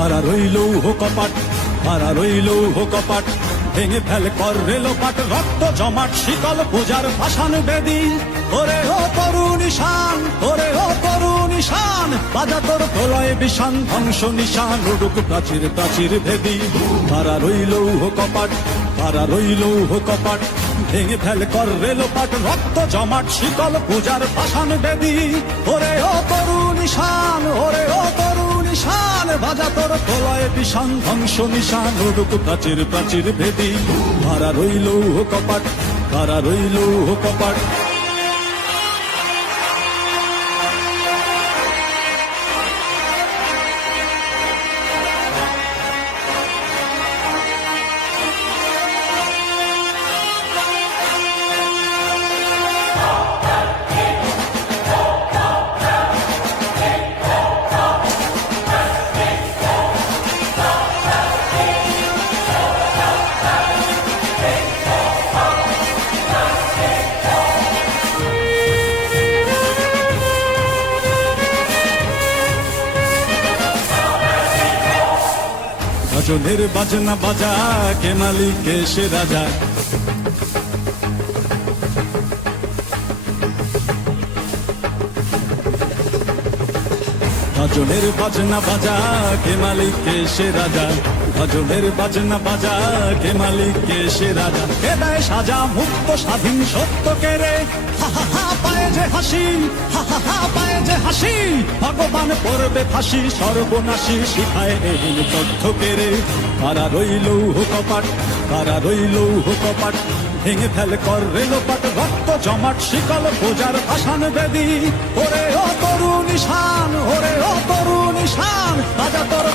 হারা রইল কপাট, হারা রইল কপাট, ভেঙে ফেল কর রেলোপাট, রক্ত জমাট শিকল পূজার পাষাণ বেদী। ওরে ও তরুণ ঈশান, ওরে ও তরুণ ঈশান, বাজা তোর প্রলয় বিষান, ধ্বংস নিশান উড়ুক প্রাচীর প্রাচীর ভেদী। হারা রইল কপাট, হারা রইল কপাট, ভেঙে ফেল কর রেলোপাট, রক্ত জমাট শিকল পূজার পাষাণ বেদী। ওরে ও তরুণ ঈশান, ওরে ও তরুণ ঈশান, বাজা তোর প্রলয় বিষান, ধ্বংস নিশান উড়ুক প্রাচীর প্রাচীর ভেদী। হারা রইল কপাট, হারা রইল কপাট। গাজনের বাজনা বাজা, কে মালিক কে সে রাজা। গাজনের বাজনা বাজা, কে মালিক কে সে রাজা। গাজনের বাজনা বাজা, কে মালিক কে সে রাজা। কে দেয় সাজা মুক্ত স্বাধীন সত্য কে রে, হা হা হা পায়ে যে হাসি, হা হা হা পায়ে যে হাসি। ভগবান পড়বে ফাঁসি সর্বনাশী, শিখায় এহীন তথ্য কে রে। কারা রইল কপাট, কারা রইল কপাট, ভেঙে ফেল কর রেলোপাট, রক্ত জমাট শিকল পূজার পাষাণ বেদী। ওরে ও তরুণ ঈশান, ওরে ও তরুণ ঈশান, বাজা তোর